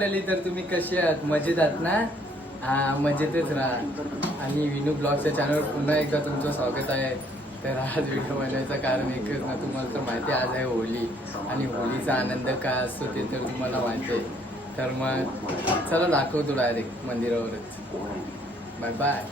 मंडळी, तर तुम्ही कसे आहात? मजेत आहात ना? हा, मजेतच राहा. आणि विनू ब्लॉगच्या चॅनलवर पुन्हा एकदा तुमचं स्वागत आहे. तर आज व्हिडिओ बनवायचं कारण एकच ना, तुम्हाला तर माहिती आहे आज आहे होली. आणि होलीचा आनंद काय असतो ते तर तुम्हाला माहिती आहे. तर मग चला दाखवतो डायरेक्ट मंदिरावरच. Bye bye.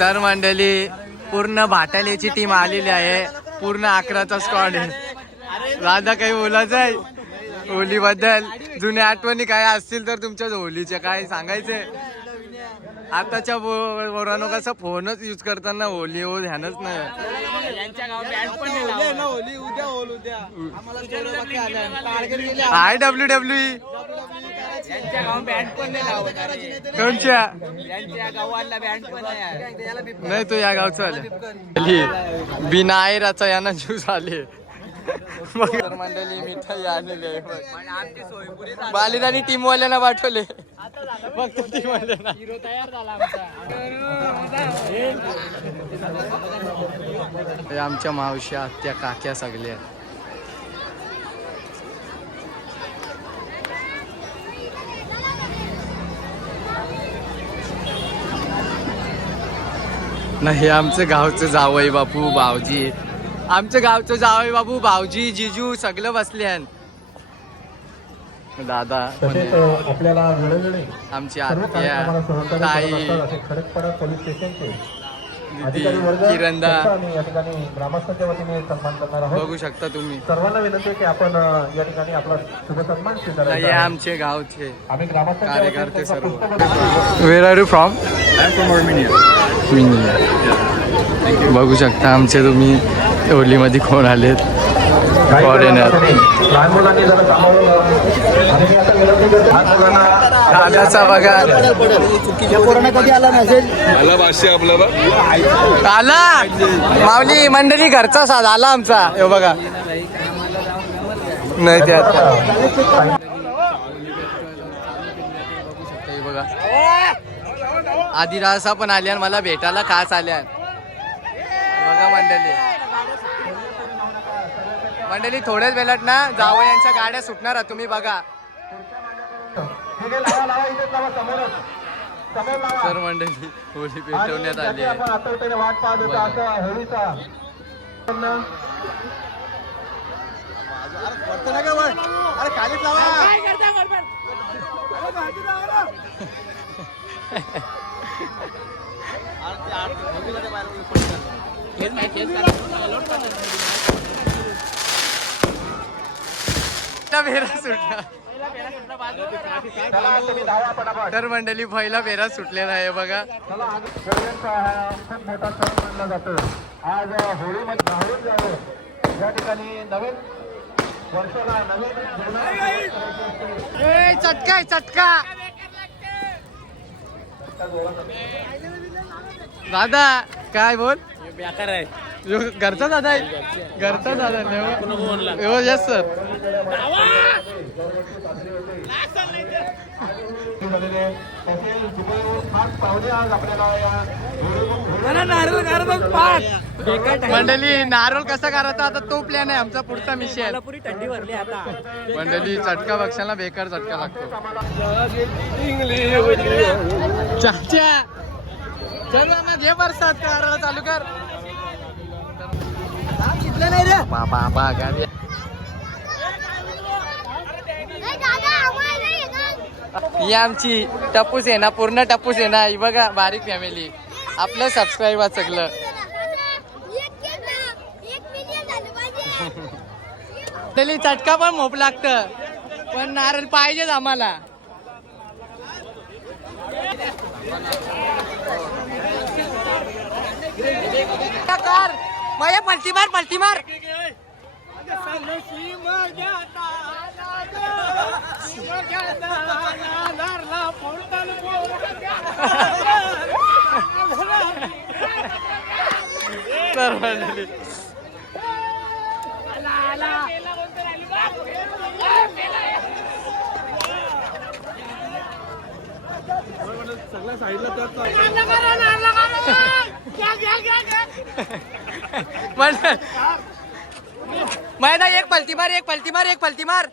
तर मंडळी, पूर्ण भाटाल्याची टीम आलेली आहे. पूर्ण 11चा स्क्वॉड आहे. दादा काही बोलायचं आहे होली बद्दल? जुन्या आठवणी काय असतील तर तुमच्या होलीच्या काय सांगायचे? आताच्या पोरांनो कसं फोनच यूज करताना होली हो ध्यानच नाही. IWWE कोणच्या नाही, तो या गावचा आला बिना आयराचा याना ज्यूस आले. तर मंडळी मिठाई आणलेली आहे. बालिदानी टीम वाल्यांना पाठवले. फक्त टीम वाल्यांना आमच्या मावशी आत्या काक्या सगळ्या. नाही, आमचं गावचं जावई बापू भाऊजी, आमचं गावचं जावई बापू भाऊजी जिजू सगळं बसले. दादा आपल्याला वेळोवेळी आमची आत्या ताई किरणदा या ठिकाणी ग्रामस्थांच्या वतीने सन्मान करणार आहोत. बघू शकता तुम्ही. सर्वांना विनंती आहे की आपण या ठिकाणी आपला शुभ सन्मान हे आमचे गावचे आम्ही ग्रामस्थांच्या कार्यकर्ते सर्व. Where are you from? I am from Armenia. बघू शकता आमचे तुम्ही होलीमध्ये कोण आलेत फॉरेनर. लहान मुलांनी जरा सामावून दादाचा बघा कधी आला नसेल आला माऊली मंडळी, घरचा साज आला आमचा. हे बघा नाही ते आता हे बघा आदिरासा पण आल्या मला भेटायला खास आल्या. बघा मंडळी थोड्याच वेळात ना जावयांच्या गाड्या सुटणार आहात तुम्ही बघा. तर मंडळी होळी पेटवण्यात आली आहे. वाट पाहत होता असं होळीचा तर मंडळी पहिला फेरा सुटलेला आहे बघा. खूप मोठा सण मानला जातो. आज होळीमध्ये बाहेरून जावं या ठिकाणी नवीन वर्षाला नवीन चटका चटका दादा काय बोल घरचा दादा आहे. घरचा दादा यस सर. मंडळी नारळ कसा करायचा आता तो प्लॅन आहे आमचा पुढचा मिशन. थंडी भरली आता मंडळी चटका बक्षाला बेकार चटका लागतो. चाचा चलो ना घे बरसात नारळ चालू कर. बाबा गाडी ही आमची टप्पूस आहे ना, पूर्ण टप्पूस आहे ना. ही बघा बारीक फॅमिली, आपलं सबस्क्राईबर सगळं. चटका पण मोप लागत पण नारळ पाहिजेच आम्हाला. माया पलटी मार पलटी मार. तर मंडळी मैदा एक पलटी मार एक पलटी मार एक पलटी मार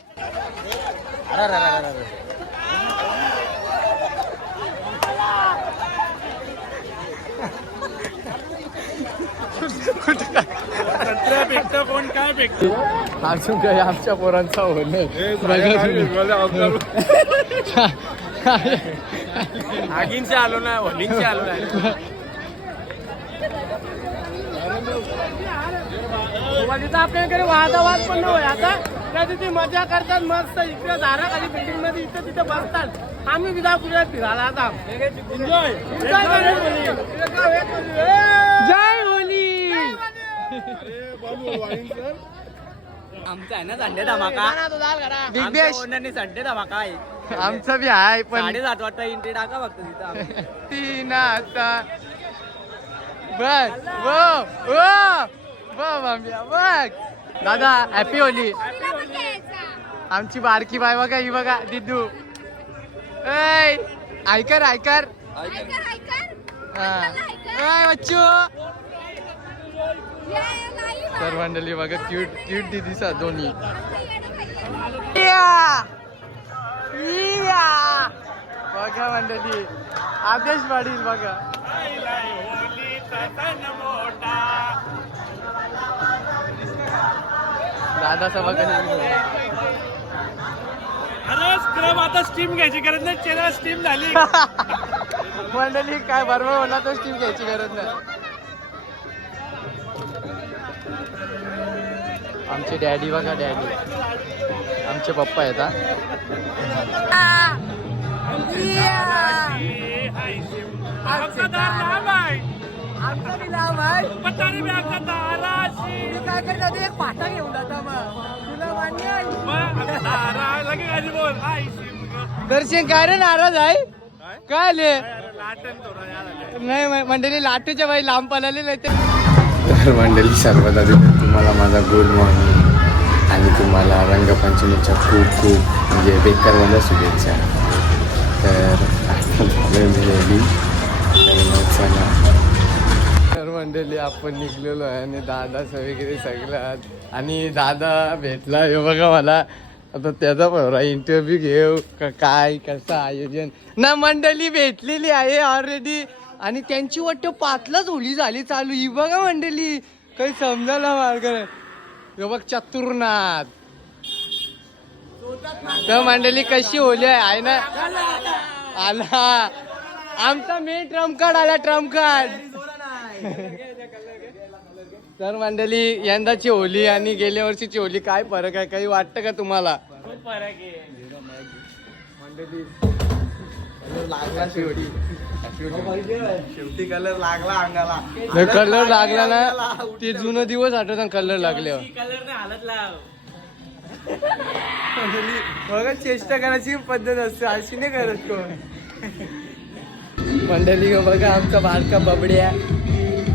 कोण काय भेटतो अजून काही आमच्या पोरांचा होणे आगींचे आलो ना होलींचे आलो ना आपल्याकडे वादावाद पण नाही आता त्या तिथे मजा करतात मस्त इकडे दाराखाली बिल्डिंग मध्ये इथे तिथे बसतात आम्ही विधापुऱ्यात फिरायला आता एन्जॉय जय होली आमचा आहे ना संडे धमाका बिग बॅश संडे धमाका आहे आमचा बी आहे पण 7:30 वाजता एंट्री टाका फक्त तिथं तीन आता बघ वो वो बघ माम्या बघ दादा हॅपी होली आमची बारकी बाय बघा ही बघा दिदू ऐ ऐकर ऐकर बच्चू तर मंडळी बघा क्यूट क्यूट दिसा दोन्ही बघा मंडळी आदेश पाडील बघा दादा सभा अरे स्क्रब आता स्टीम घ्यायची गरज नाही चेहरा स्टीम झाली मंडळी काय बरोबर होला तो स्टीम घ्यायची गरज नाही आमचे डॅडी बघा डॅडी आमचे पप्पा आहेत आमचा बी नाव आहे मी काय करत होते एक पाटा घेऊन जाता मग तुला मान्य दर्शन काय रे नाराज आहे काय आले नाही मंडळी लाटूच्या बाई लांब पळाले नाही तर मंडळी सर्वात आधी तुम्हाला माझा गुड मॉर्निंग आणि तुम्हाला रंगपंचमीच्या खूप खूप म्हणजे बेकारवाल्या शुभेच्छा तर रेडी तर मंडळी आपण निघलेलो आहे आणि दादा वगैरे सगळं आणि दादा भेटला हे बघा मला आता त्याचा बघा इंटरव्ह्यू घेऊ का काय कसं आयोजन ना मंडळी भेटलेली आहे ऑलरेडी आणि त्यांची वाटतं 5लाच होळी झाली चालू ही बघा मंडळी काही समजायला मार्ग नाही हे बघ चतुर्नाथ तर मंडळी कशी होली आहे ना आला आमचा मेन ट्रम्प कार्ड आला ट्रम्प कार्ड तर मंडळी यंदाची होली आणि गेल्या वर्षीची होली काय फरक आहे काही वाटतं का तुम्हाला शेवटी कलर लागला अंगाला कलर लागला ना ते जुनं दिवस आठवत कलर लागल्यावर कलर नाही हालत लाव बघा चेष्टा करायची पद्धत असते अशी नाही करत कोण मंडळी बघा आमचा बारका बबड्या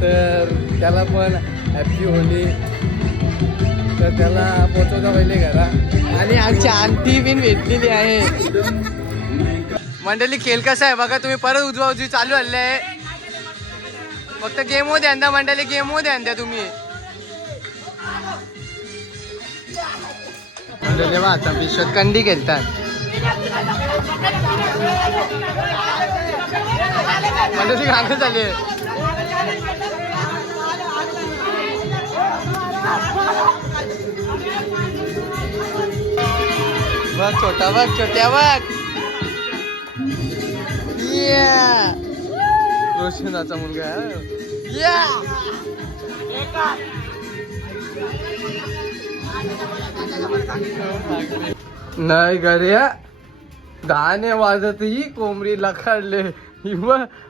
तर त्याला पण हॅपी होली तर त्याला पोचवता पहिले घरा आणि आमची आंटी बिन भेटलेली आहे मंडळी खेळ कसा आहे बघा तुम्ही परत उजवा उजवी चालू आले आहे फक्त गेम मध्ये आणता मंडळी गेम मध्ये आणता तुम्ही मंडळी बा आता विश्वात कंडी खेळतात मंडळी गाणं झाली बघ छोटा बघ छोट्या बघ रोशनाचा मुलगा नाही गड्या गाणे वाजतही कोंबडीला काढले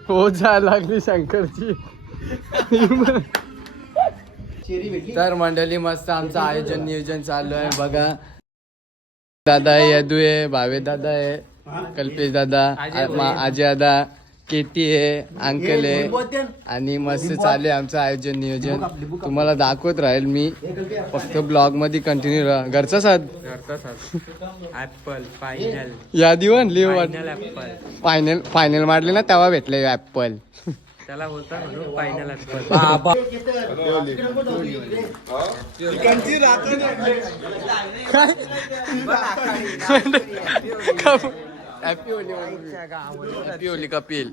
हो जायला लागली शंकरची तर मंडळी मस्त आमचं आयोजन नियोजन चालू आहे बघा दादा आहे यदू आहे भावे दादा आहे कल्पेश दादा अजय दादा केटी आहे, अंकल आहे आणि मस्त चालू आहे आमचं आयोजन नियोजन. तुम्हाला दाखवत राहील मी, फक्त ब्लॉग मध्ये कंटिन्यू राहा. घरचा साथ ऍपल फायनल यादी बनली ऍपल फायनल मारले ना तेव्हा भेटले ऍपल. त्याला बोलता म्हणून final apple. Happy Holi happy Holi Kapil.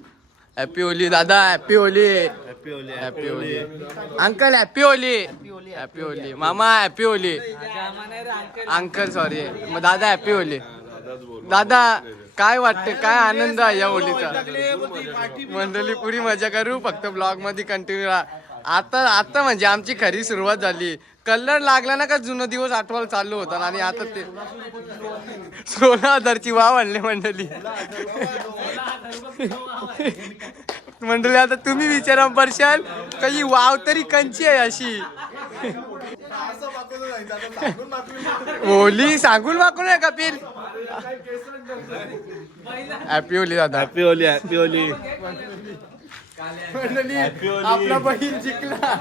Happy Holi दादा. Happy Holi. Happy Holi uncle. Happy Holi. Happy Holi मामा. Happy Holi uncle. सॉरी मग दादा. हॅपी होली दादा. काय वाटते, काय आनंद आहे या होलीचा. मंडळी पुरी मजा करू, फक्त ब्लॉग मध्ये कंटिन्यू राहा. आता म्हणजे आमची खरी सुरुवात झाली. कलर लागला ना का जुनं दिवस आठवायला चालू होता आणि आता ते 16,000ची वाव आणली मंडळी. मंडळी आता तुम्ही विचारा पडशाल काही वाव तरी कंची आहे अशी. होली सांगून वाकून आहे कपिल. हॅपी होली दादा. हॅपी होली. Happy Holy. आपला बहीण जिंकला.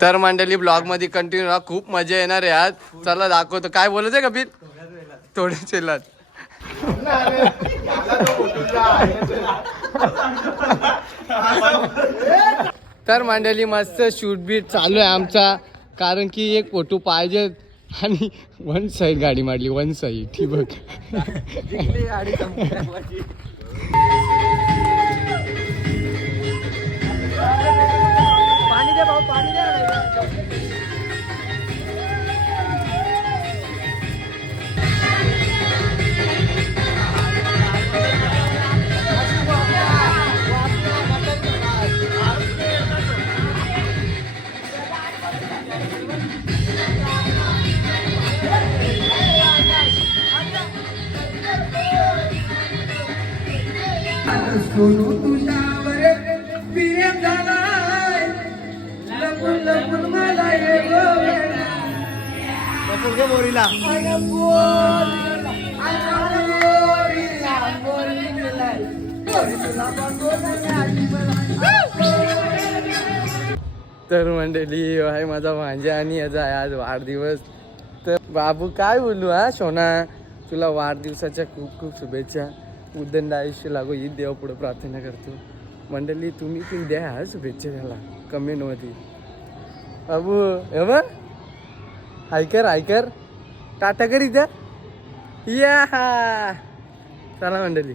तर मंडळी ब्लॉग मध्ये कंटिन्यू राहा, खूप मजा येणार आहे आज. चला दाखवतो. काय बोलत आहे कपिल. थोडे चेलात. तर मंडळी मस्त शूट बीट चालू आहे आमचा, कारण की एक फोटो पाहिजे आणि वन साईड गाडी मारली. वन साईड ठिबक. पाणी दे भाऊ, पाणी दे. तर मंडळी आहे माझा भांजा आणि याचा आहे आज वाढदिवस. तर बाबू काय बोलू. हा सोना, तुला वाढदिवसाच्या खूप खूप शुभेच्छा. उदंड आयुष्य लागो ही देव पुढे प्रार्थना करतो. मंडळी तुम्ही पण द्या हा शुभेच्छा त्याला कमेंट मध्ये. बाबू हे बघ, ऐकर टाटा करी द्या. या चला मंडळी.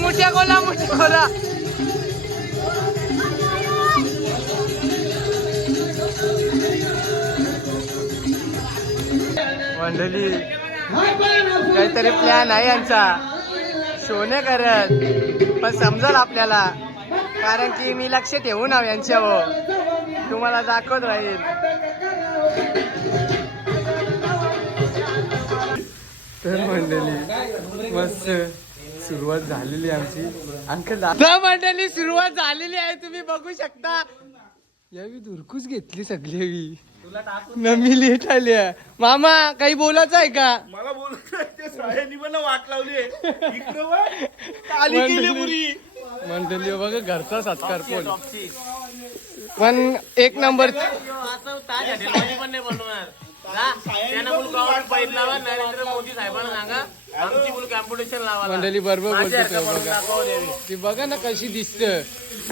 मुठ्या खोला मंडळी. काहीतरी प्लॅन आहे यांचा. शो नाही करत, पण समजल आपल्याला, कारण की मी लक्ष ठेवू ना यांच्यावर, तुम्हाला दाखवत राहील. तर मंडळी मस्त सुरुवात झालेली आमची. अंकल मंडळी सुरुवात झालेली आहे, तुम्ही बघू शकता. यावी दुरकूच घेतली सगळी, नमी लेट आल्या. मामा काही बोलायचं आहे का? मला बोलत ते सायांनी मला वाट लावली इकडं आली गेली पुरी मंडळी बघा घरचा सत्कार पण एक नंबर. मंडळी बरोबर बोलतो बघा, ती बघा ना कशी दिसत.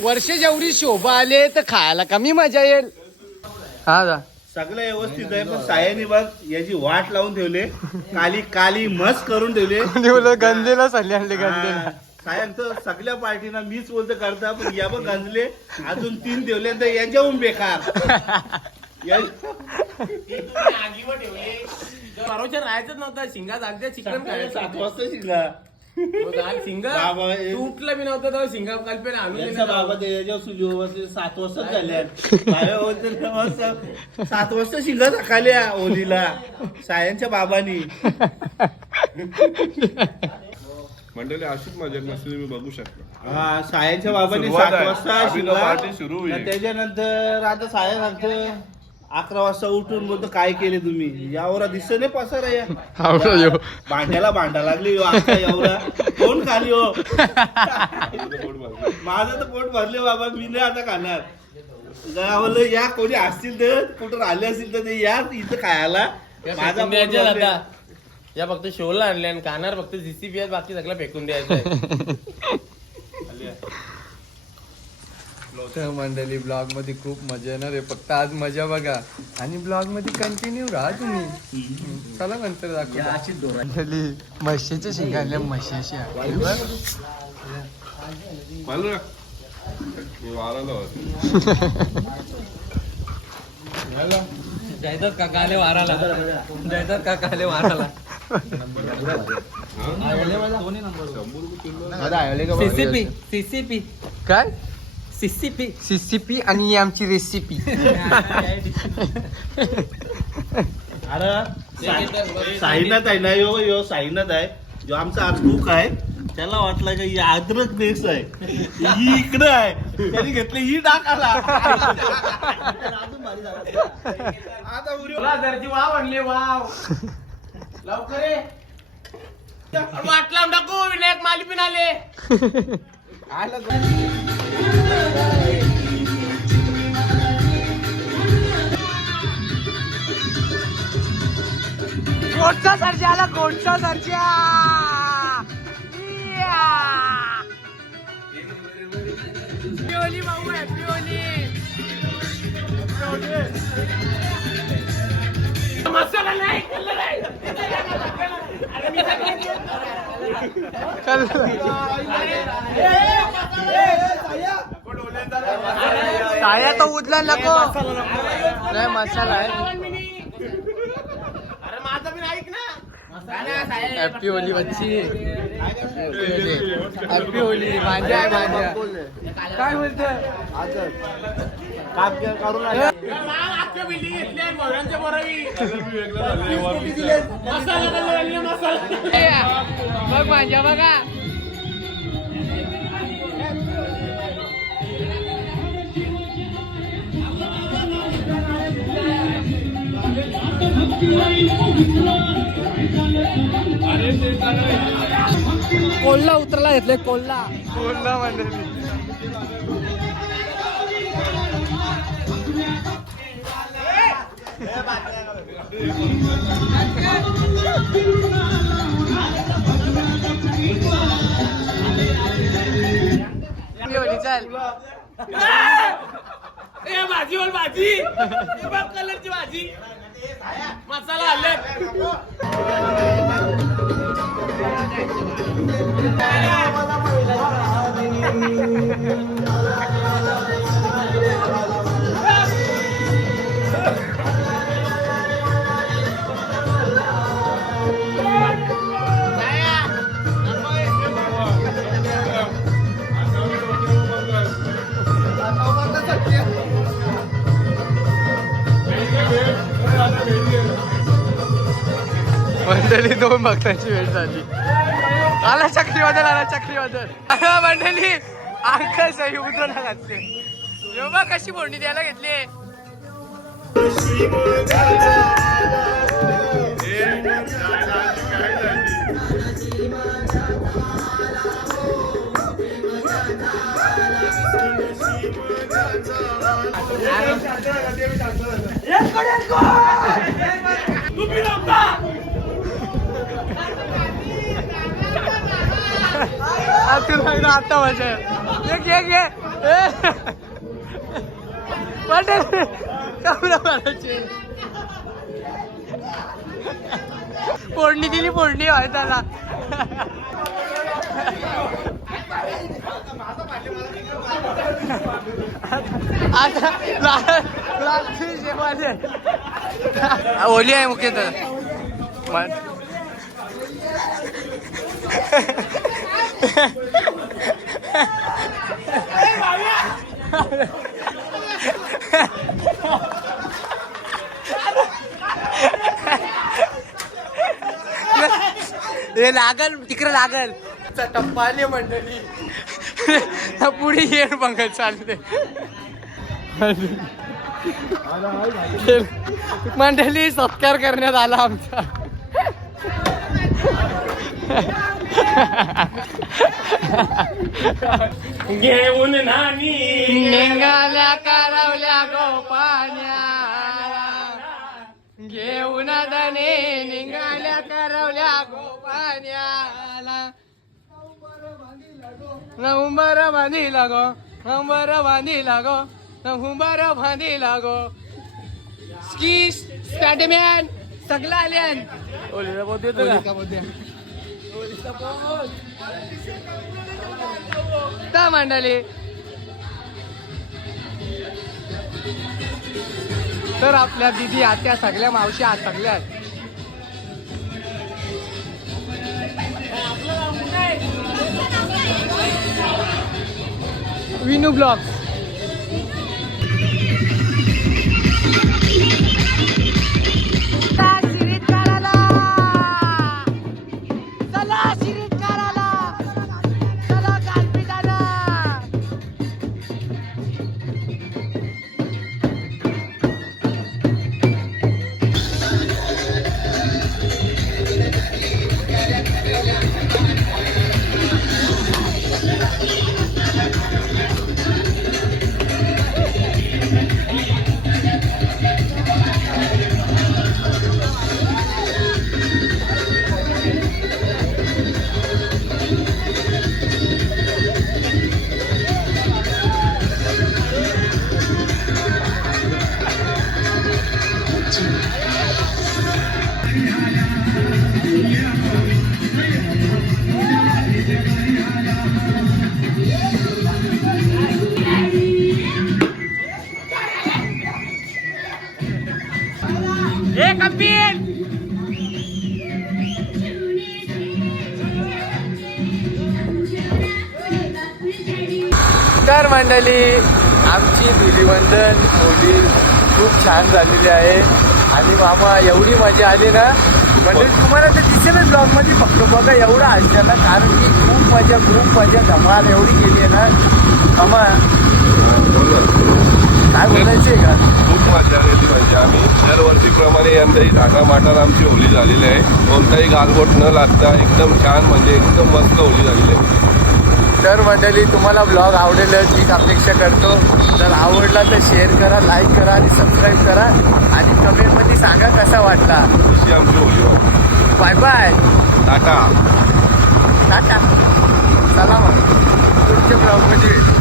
वर्ष जेवढी शोभा आले तर खायला कमी मजा येईल. हा दा सगळं व्यवस्थित आहे, पण सायानी बघ याची वाट लावून ठेवले, काली काली मस्त करून ठेवले. गंजलेला सल्ले आणले गंजलेला. सायांचं सगळ्या पार्टीना मीच बोलतो करता, पण या बघ गंजले अजून 3 ठेवले तर याच्याहून बेकार. राहायचं नव्हतं, शिंगा झालते चिकन 7 वाजता शिकला बाबा, उठलं मी नव्हतं तेव्हा शिंगा कल्पना बाबा त्याच्या सुजी 7 वाजता झाल्या. 7 वाजता शिंगा सकाळल्या ओलीला सायांच्या बाबांनी. मंडळी अशीच मजा मस्ती तुम्ही बघू शकता. हा सायांच्या बाबांनी सुरुवात 7 आहे. वाजता अभिनव शिंगा. पार्टी सुरू होईल. त्याच्यानंतर आता साया सांगतं 11 वाजता उठून बोलतो काय केले तुम्ही, यावरा दिसत नाही पसारा या भांड्याला भांडा लागली हो, आता एवढा कोण खाली हो. माझं तर पोट भरले बाबा, मी नाही आता खाणार. गावाला या कोणी असतील तर कुठं राहिले असतील तर ते या इथं खायला. माझा पोट भरले. या फक्त शोला आणले आणि कानार फक्त जीसीबी आहेत, बाकी सगळं फेकून द्यायचं. तर मंडळी ब्लॉग मध्ये खूप मजा येणार आहे, फक्त आज मजा बघा आणि ब्लॉग मध्ये कंटिन्यू राहा तुम्ही. चला नंतर दाखवू. मंडळी म्हशीच्या शिंगाल्या म्हशीच्या मला वाराला होत. जायतात काका आले वाराला, जायतात काका आले वाराला. सीसीपी काय सीसीपी सीसीपी आणि ही आमची रेसिपी. अरे साईनाथ आहे ना, यो साईनाथ आहे जो आमचा आज कुक आहे. त्याला वाटलं का ही अद्रक मिक्स आहे, ही इकडं आहे, त्यांनी घेतली ही टाकाला. आता घरची वाव आणली वाव लवकर ये. वाट लावून टाकू, विनायक माली पण आले. कोणचा सर्जा आला, कोणचा सर्जा. होली भाऊ, हॅपी होली. मसाला नाही ताया तो उदला नको, नाही मसाला आहे. अरे माझं पण ऐक ना. हॅपी होली बच्ची, हॅपी होली. माझ्या आहे माझ्या. काय बोलतोय आपल्या बिल्डिंग घेतली मोहरांच्या बोरावी मसाला बघ माझ्या बघा. कोल्हा उतरला घेतले, कोल्हा कोल्हा मंडळी. चल भाजी बोल, भाजी कलरची भाजी मसाला आले. मंडळी 2 भक्तांची भेट झाली. आला चक्रीवादळ, आला चक्रीवादळ. मंडळी अंकल सही उतरला घातले. जेव्हा कशी फोडणी द्यायला घेतली. आता मजा घे घे फोडणी दिली, फोडणी आहे त्याला. आता ओली आहे मुख्य तर हे लागल तिकडे लागल. टप्पा आली मंडळी. पुढे येण बघत चालते मंडळी. सत्कार करण्यात आला आमचा. घेऊन नानी निघाल्या कारवल्या गोपाण्या, घेऊन धने निघाल्या कारवल्या गोपाण्याला. नवंबर बांधी लागो, नवंबर बांधी लागो, नवंबर बांधी लागो. स्की स्पॅडमॅन सगळं आल्यान. ओलीचा बोध येतो का मंडळी. तर आपल्या दिदी आत्या सगळ्या मावशी आज सगळ्या विनू ब्लॉग. तर मंडळी आमची धुलीवंदन होळी खूप छान झालेली आहे. आणि मामा एवढी मजा आली ना म्हणजे तुम्हाला तर दिसेलच ब्लॉगमध्ये. फक्त बघा एवढं हसलं ना, कारण की खूप मजा धमाल एवढी केली आहे ना. मामा काय बोलायचं आहे का? खूप मजा आली. म्हणजे आम्ही दरवर्षीप्रमाणे यंदाही थाटामाटात आमची होळी झालेली आहे. कोणताही गालबोट न लागता एकदम छान, म्हणजे एकदम मस्त होळी झालेली आहे. तर मंडळी तुम्हाला ब्लॉग आवडेलच हीच अपेक्षा करतो. जर आवडला तर शेअर करा, लाईक करा आणि सबस्क्राईब करा. आणि कमेंटमध्ये सांगा कसा वाटला. अशी आमची होळी वाटली. Bye bye, tata. टाटा. चला मग पुढच्या ब्लॉगमध्ये